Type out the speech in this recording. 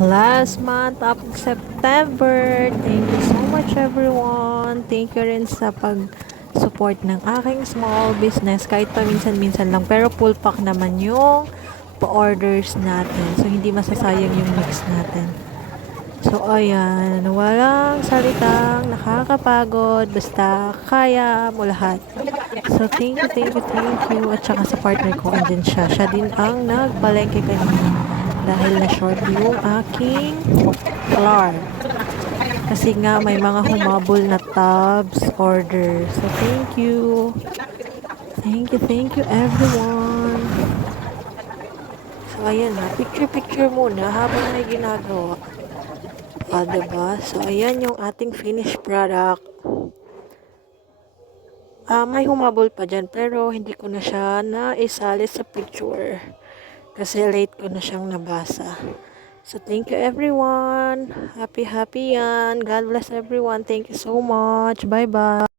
last month of September. Thank you so much everyone. Thank you rin sa pag-support ng aking small business. Kahit paminsan-minsan lang. Pero full pack naman yung pa-orders natin. So, hindi masasayang yung mix natin. So, ayan. Walang salitang nakakapagod. Basta kaya mo lahat. So, thank you. At saka sa partner ko, andyan siya. Siya din ang nagpalengke kanina. Dahil na-short yung aking flour. Kasi nga, may mga humabol na tabs order. So, thank you. Thank you everyone. So, ayan na. Picture muna habang may ginagawa. Diba? So, ayan yung ating finished product. May humabol pa dyan, pero hindi ko na siya naisali sa picture. Kasi late ko na siyang nabasa. So, thank you everyone. Happy yan. God bless everyone. Thank you so much. Bye-bye.